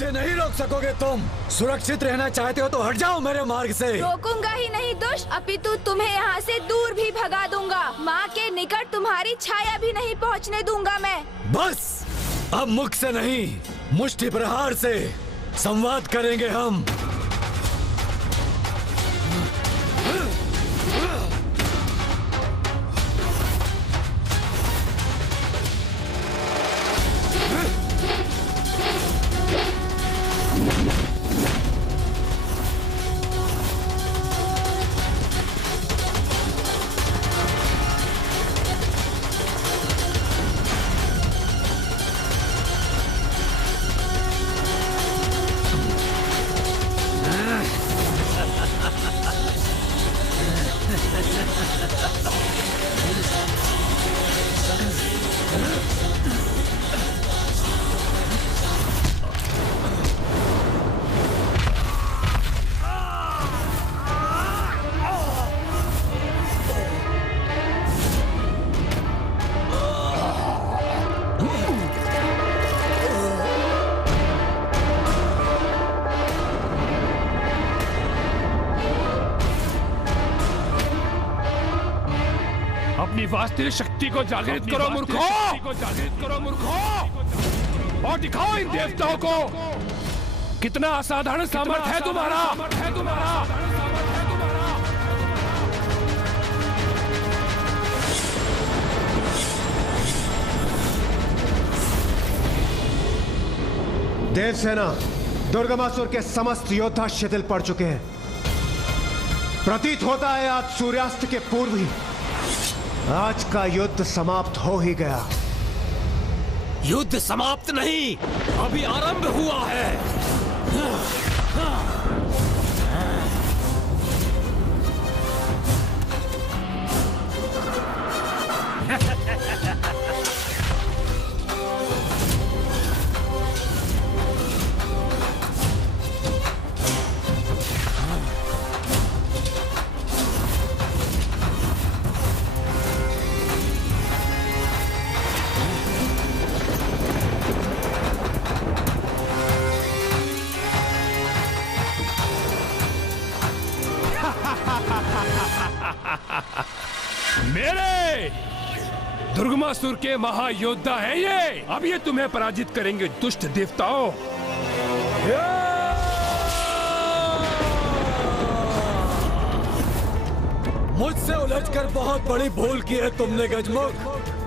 मुझे नहीं रोक सकोगे तुम। सुरक्षित रहना चाहते हो तो हट जाओ मेरे मार्ग से। रोकूंगा ही नहीं दुष्ट, अपितु तुम्हें यहाँ से दूर भी भगा दूंगा। माँ के निकट तुम्हारी छाया भी नहीं पहुँचने दूंगा मैं। बस, अब मुख से नहीं, मुष्टि प्रहार से संवाद करेंगे हम। अपनी वास्तविक शक्ति को जागृत करो मूर्खों, और दिखाओ इन देवताओं को कितना असाधारण सामर्थ्य है तुम्हारा। देवसेना, दुर्गमासुर के समस्त योद्धा शिथिल पड़ चुके हैं। प्रतीत होता है आज सूर्यास्त के पूर्व ही आज का युद्ध समाप्त हो ही गया। युद्ध समाप्त नहीं, अभी आरंभ हुआ है। मेरे दुर्गमासुर के महायोद्धा हैं ये। अब ये तुम्हें पराजित करेंगे दुष्ट देवताओं। मुझसे उलझकर बहुत बड़ी भूल की है तुमने गजमुख।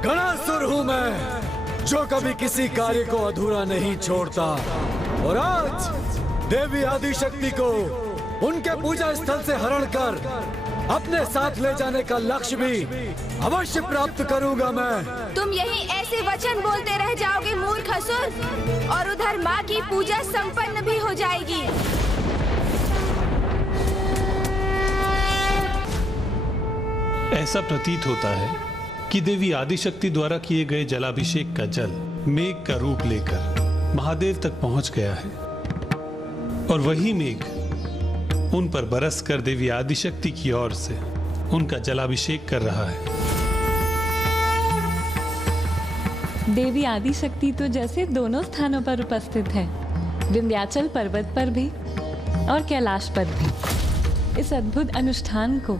गणासुर हूँ मैं, जो कभी किसी कार्य को अधूरा नहीं छोड़ता। और आज देवी आदिशक्ति को उनके पूजा स्थल से हरण कर अपने साथ ले जाने का लक्ष्य भी अवश्य प्राप्त करूंगा मैं। तुम यही ऐसे वचन बोलते रह जाओगे मूर्ख असुर, और उधर माँ की पूजा संपन्न भी हो जाएगी। ऐसा प्रतीत होता है कि देवी आदिशक्ति द्वारा किए गए जलाभिषेक का जल मेघ का रूप लेकर महादेव तक पहुंच गया है, और वही मेघ उन पर बरस कर देवी आदिशक्ति की ओर से उनका जलाभिषेक कर रहा है। देवी आदिशक्ति तो जैसे दोनों स्थानों पर उपस्थित है, विंध्याचल पर्वत पर भी और कैलाश पर भी। इस अद्भुत अनुष्ठान को,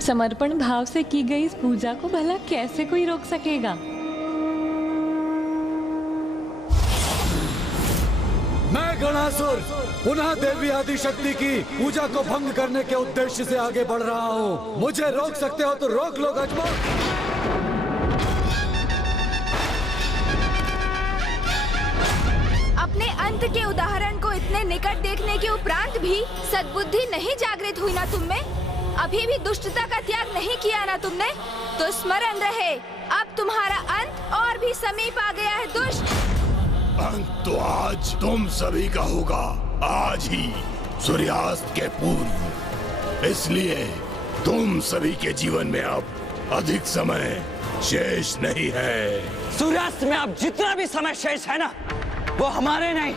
समर्पण भाव से की गई इस पूजा को भला कैसे कोई रोक सकेगा? मैं गणासुर पुनः देवी आदिशक्ति की पूजा को भंग करने के उद्देश्य से आगे बढ़ रहा हूँ। मुझे रोक सकते हो तो रोक लो गजमुख। अपने अंत के उदाहरण को इतने निकट देखने के उपरांत भी सद्बुद्धि नहीं जागृत हुई ना तुममें? अभी भी दुष्टता का त्याग नहीं किया ना तुमने? तो स्मरण रहे, अब तुम्हारा अंत और भी समीप आ गया है दुष्ट। अंत तो आज तुम सभी का होगा, आज ही सूर्यास्त के पूर्व। इसलिए तुम सभी के जीवन में अब अधिक समय शेष नहीं है। सूर्यास्त में अब जितना भी समय शेष है ना, वो हमारे नहीं,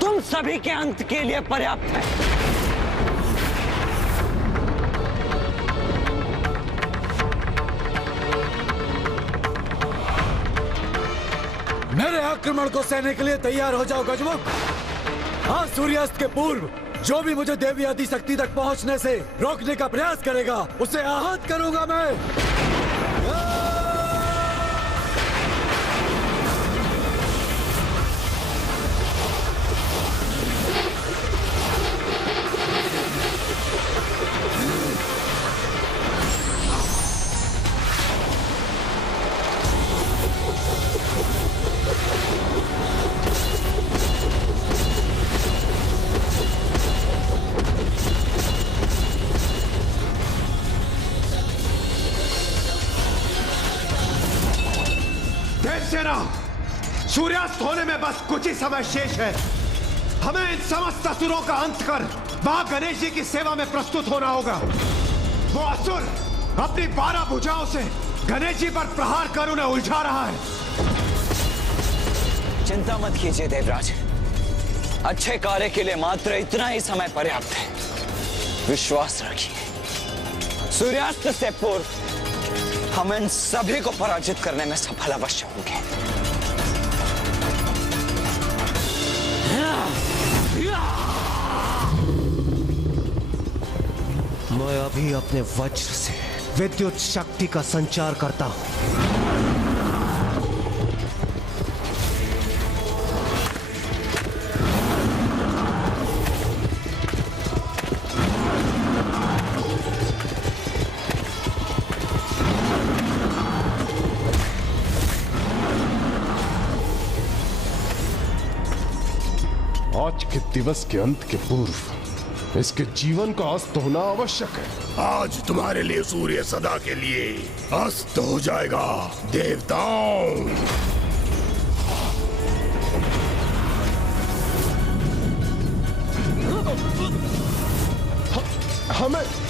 तुम सभी के अंत के लिए पर्याप्त है। मेरे आक्रमण को सहने के लिए तैयार हो जाओ गजमुख। आज सूर्यास्त के पूर्व जो भी मुझे देवी आदिशक्ति तक पहुंचने से रोकने का प्रयास करेगा उसे आहत करूंगा मैं। सूर्यास्त होने में बस कुछ ही समय शेष है। हमें इन समस्त असुरों का अंत कर मां गणेश जी की सेवा में प्रस्तुत होना होगा। वो असुर अपनी 12 भुजाओं से गणेश जी पर प्रहार कर उन्हें उलझा रहा है। चिंता मत कीजिए देवराज, अच्छे कार्य के लिए मात्र इतना ही समय पर्याप्त है। विश्वास रखिए, सूर्यास्त से पूर्व हम इन सभी को पराजित करने में सफल अवश्य होंगे। मैं अभी अपने वज्र से विद्युत शक्ति का संचार करता हूं। आज के दिवस के अंत के पूर्व इसके जीवन का अस्त होना आवश्यक है। आज तुम्हारे लिए सूर्य सदा के लिए अस्त हो जाएगा देवताओं।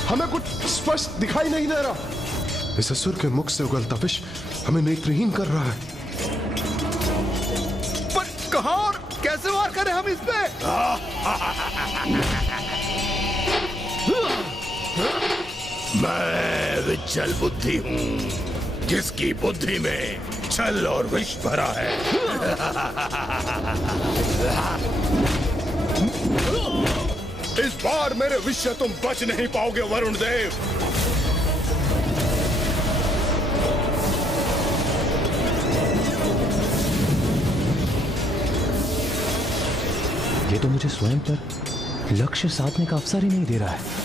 हमें कुछ स्पष्ट दिखाई नहीं दे रहा। इस असुर के मुख से उगलता विष हमें नेत्रहीन कर रहा है। पर कहां और कैसे वार करें हम इस पे? मैं विचल बुद्धि हूँ, जिसकी बुद्धि में छल और विष भरा है। इस बार मेरे विष से तुम बच नहीं पाओगे वरुण देव। ये तो मुझे स्वयं पर लक्ष्य साधने का अवसर ही नहीं दे रहा है।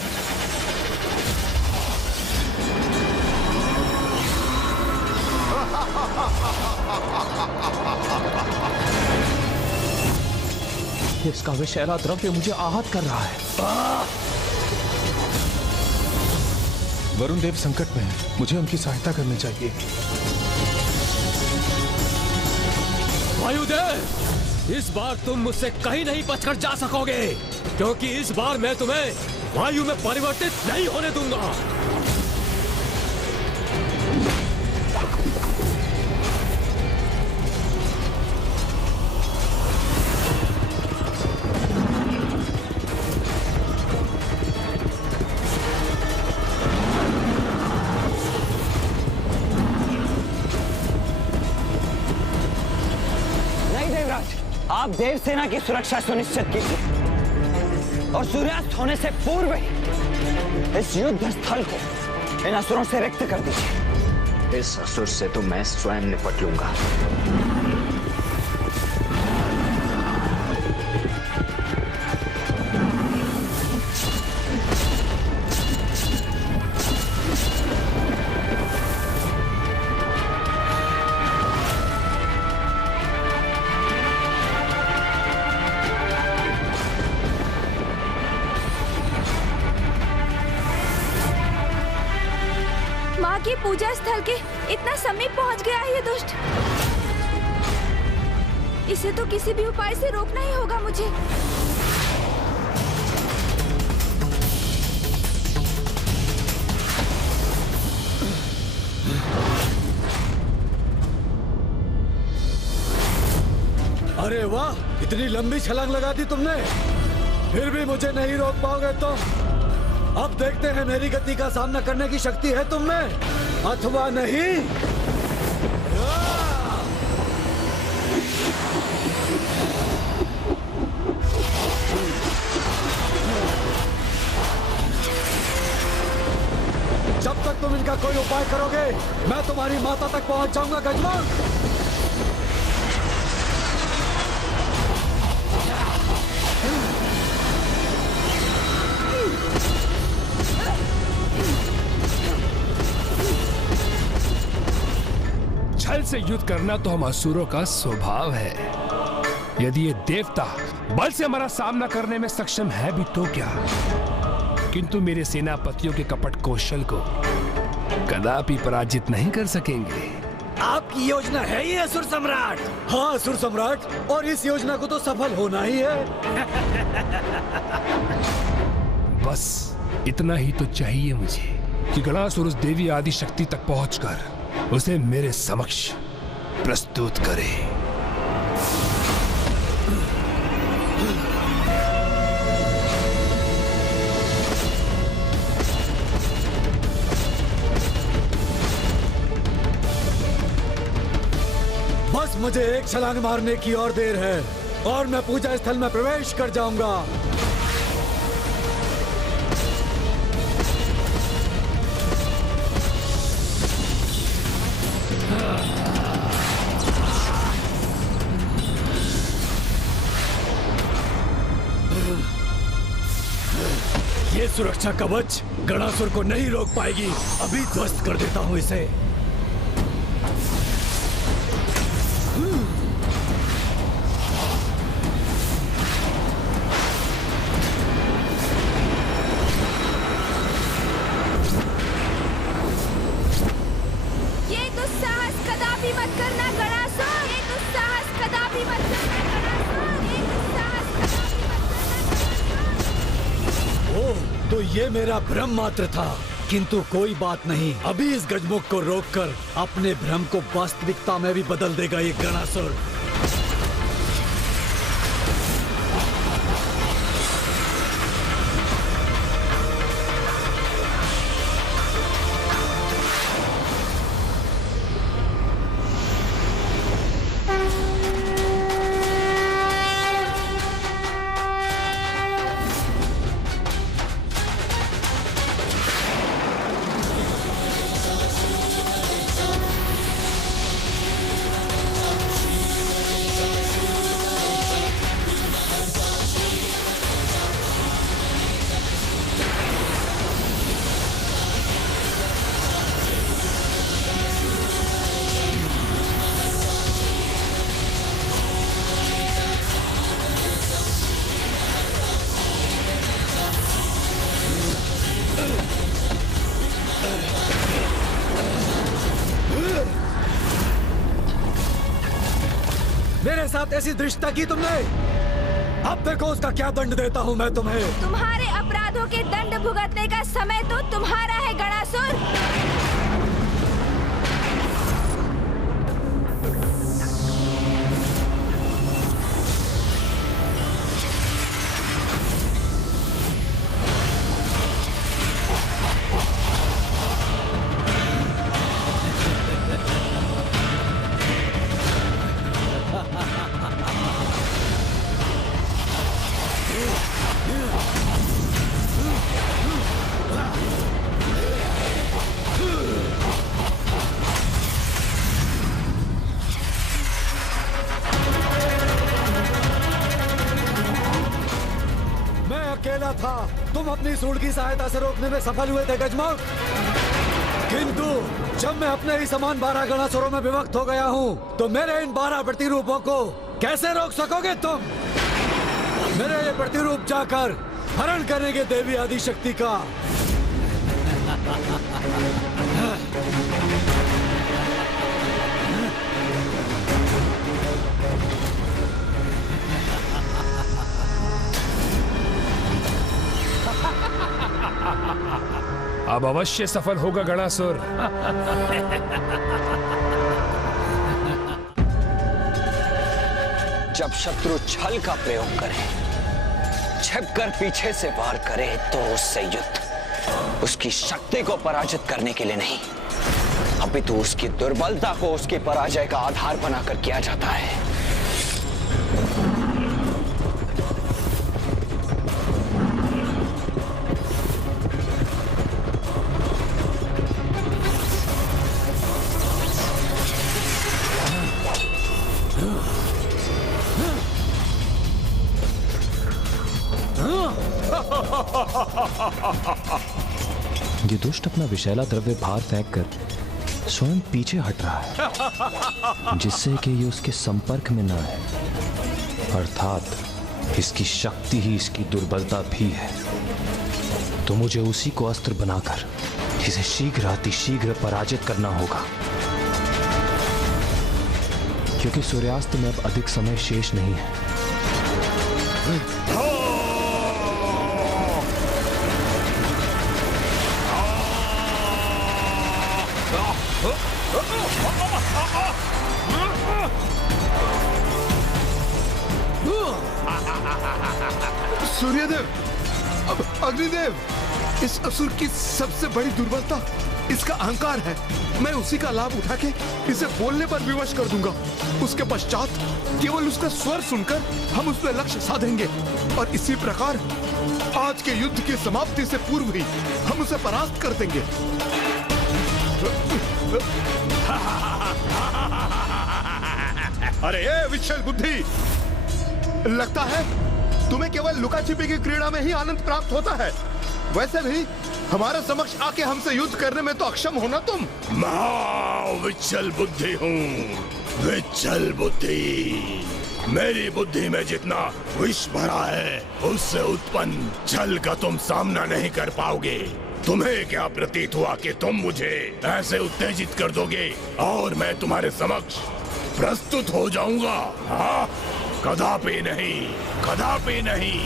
इसका विषैला द्रव्य मुझे आहत कर रहा है। वरुण देव संकट में है, मुझे उनकी सहायता करनी चाहिए। वायुदेव, इस बार तुम मुझसे कहीं नहीं बचकर जा सकोगे, क्योंकि इस बार मैं तुम्हें वायु में परिवर्तित नहीं होने दूंगा। आप देव सेना की सुरक्षा सुनिश्चित कीजिए और सूर्यास्त होने से पूर्व ही इस युद्ध स्थल को इन असुरों से रिक्त कर दीजिए। इस असुर से तो मैं स्वयं निपट लूंगा। के पूजा स्थल के इतना समीप पहुंच गया है ये दुष्ट। इसे तो किसी भी उपाय से रोकना ही होगा मुझे। अरे वाह, इतनी लंबी छलांग लगा दी तुमने, फिर भी मुझे नहीं रोक पाओगे तुम। अब देखते हैं मेरी गति का सामना करने की शक्ति है तुम में अथवा नहीं। तुम्हारी माता तक पहुंच जाऊंगा गजमुख। छल से युद्ध करना तो हम असुरों का स्वभाव है। यदि ये देवता बल से हमारा सामना करने में सक्षम है भी तो क्या, किंतु मेरे सेनापतियों के कपट कौशल को कदापि पराजित नहीं कर सकेंगे। आपकी योजना है ये असुर सम्राट? हाँ असुर सम्राट, और इस योजना को तो सफल होना ही है। बस इतना ही तो चाहिए मुझे कि गणासुर उस देवी आदि शक्ति तक पहुंचकर उसे मेरे समक्ष प्रस्तुत करे। बस मुझे एक छलांग मारने की और देर है और मैं पूजा स्थल में प्रवेश कर जाऊंगा। ये सुरक्षा कवच गणासुर को नहीं रोक पाएगी। अभी ध्वस्त कर देता हूं इसे। ये दुस्साहस कदापि मत करना गणासुर। ये दुस्साहस कदापि मत करना गणासुर। ये दुस्साहस कदापि मत करना गणासुर। ओह, तो ये मेरा भ्रम मात्र था। किंतु कोई बात नहीं, अभी इस गजमुख को रोककर अपने भ्रम को वास्तविकता में भी बदल देगा ये गणासुर। मेरे साथ ऐसी दृष्टता की तुमने। अब देखो उसका क्या दंड देता हूँ मैं तुम्हें। तुम्हारे अपराधों के दंड भुगतने का समय तो तुम्हारा है गणासुर। अकेला था, तुम अपनी सूंड की सहायता से रोकने में सफल हुए थे गजमुख। किंतु जब मैं अपने ही समान 12 गणासुरों में विभक्त हो गया हूँ, तो मेरे इन 12 प्रतिरूपों को कैसे रोक सकोगे तुम? मेरे ये प्रतिरूप जाकर हरण करेंगे देवी आदि शक्ति का। अब अवश्य सफल होगा गणासुर। जब शत्रु छल का प्रयोग करे, छिपकर पीछे से वार करे, तो उससे युद्ध उसकी शक्ति को पराजित करने के लिए नहीं, अपितु उसकी दुर्बलता को उसकी पराजय का आधार बनाकर किया जाता है। ये दुष्ट अपना विषैला द्रव्य बाहर फेंक कर स्वयं पीछे हट रहा है, जिससे कि ये उसके संपर्क में न है। अर्थात इसकी शक्ति ही इसकी दुर्बलता भी है। तो मुझे उसी को अस्त्र बनाकर इसे शीघ्र अतिशीघ्र पराजित करना होगा, क्योंकि सूर्यास्त में अब अधिक समय शेष नहीं है। सूर्यदेव, अग्निदेव, इस असुर की सबसे बड़ी दुर्बलता इसका अहंकार है। मैं उसी का लाभ उठा के इसे बोलने पर विवश कर दूंगा। उसके पश्चात केवल उसका स्वर सुनकर हम उस पर लक्ष्य साधेंगे और इसी प्रकार आज के युद्ध की समाप्ति से पूर्व ही हम उसे परास्त कर देंगे। अरे ये विशाल बुद्धि, लगता है तुम्हें केवल लुका छिपी की क्रीड़ा में ही आनंद प्राप्त होता है। वैसे भी हमारे समक्ष आके हमसे युद्ध करने में तो अक्षम हो ना तुम। विचल बुद्धि हूँ, विचल बुद्धि। मेरी बुद्धि में जितना विष भरा है उससे उत्पन्न छल का तुम सामना नहीं कर पाओगे। तुम्हें क्या प्रतीत हुआ कि तुम मुझे ऐसे उत्तेजित कर दोगे और मैं तुम्हारे समक्ष प्रस्तुत हो जाऊंगा? हाँ, कदापि नहीं, कदापि नहीं।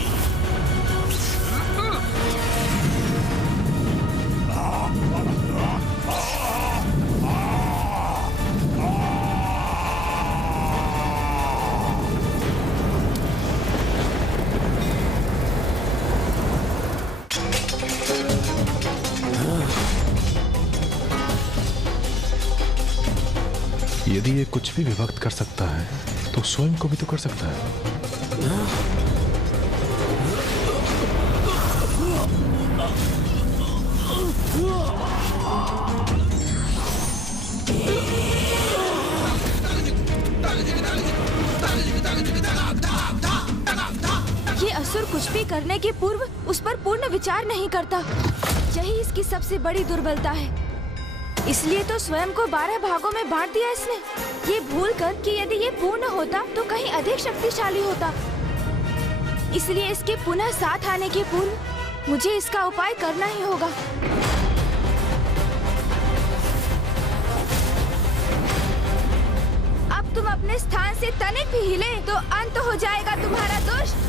यदि ये कुछ भी विभक्त कर सकता है तो स्वयं को भी तो कर सकता है। ये असुर कुछ भी करने के पूर्व उस पर पूर्ण विचार नहीं करता। यही इसकी सबसे बड़ी दुर्बलता है। इसलिए तो स्वयं को 12 भागों में बांट दिया इसने, ये भूलकर कि यदि ये पूर्ण होता तो कहीं अधिक शक्तिशाली होता। इसलिए इसके पुनः साथ आने के पूर्व मुझे इसका उपाय करना ही होगा। अब तुम अपने स्थान से तनिक भी हिले तो अंत हो जाएगा तुम्हारा दुष्ट।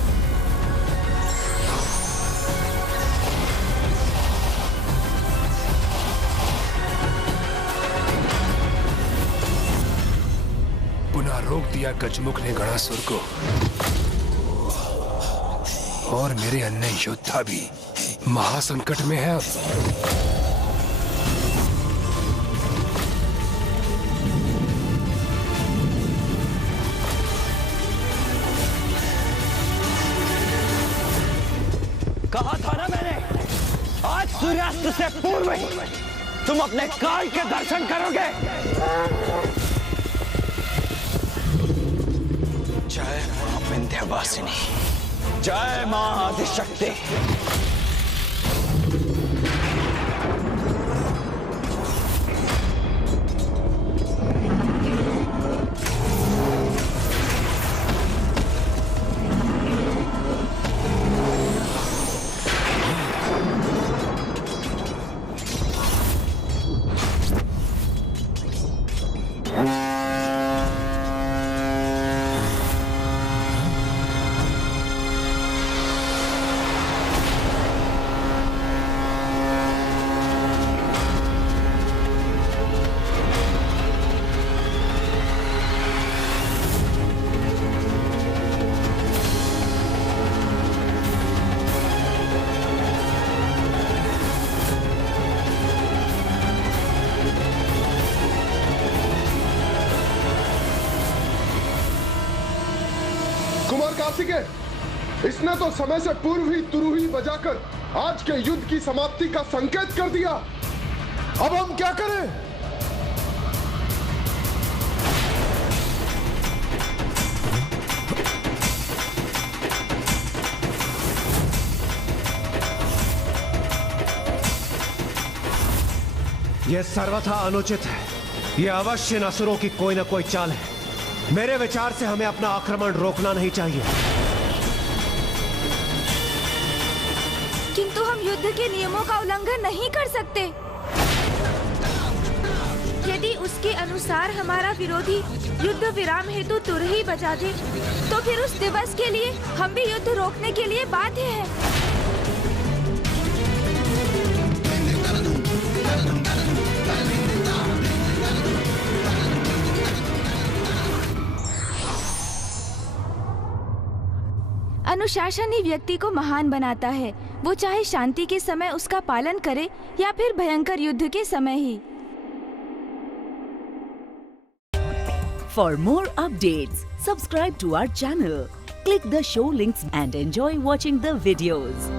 पुनः रोक दिया गजमुख ने गणासुर को, और मेरे अन्य योद्धा भी महासंकट में है। कहा था ना मैंने, आज सूर्यास्त से पूर्व ही तुम अपने काल के दर्शन करोगे। जय मां विंध्यवासिनी, जय मां आदिशक्ति। इसने तो समय से पूर्व ही तुरुही बजाकर आज के युद्ध की समाप्ति का संकेत कर दिया। अब हम क्या करें? यह सर्वथा अनुचित है। यह अवश्य असुरों की कोई न कोई चाल है। मेरे विचार से हमें अपना आक्रमण रोकना नहीं चाहिए। किंतु हम युद्ध के नियमों का उल्लंघन नहीं कर सकते। यदि उसके अनुसार हमारा विरोधी युद्ध विराम हेतु तुरही बजा दे, तो फिर उस दिवस के लिए हम भी युद्ध रोकने के लिए बाध्य हैं। अनुशासन ही व्यक्ति को महान बनाता है, वो चाहे शांति के समय उसका पालन करे या फिर भयंकर युद्ध के समय ही। For more updates, subscribe to our channel, click the show links and enjoy watching the videos.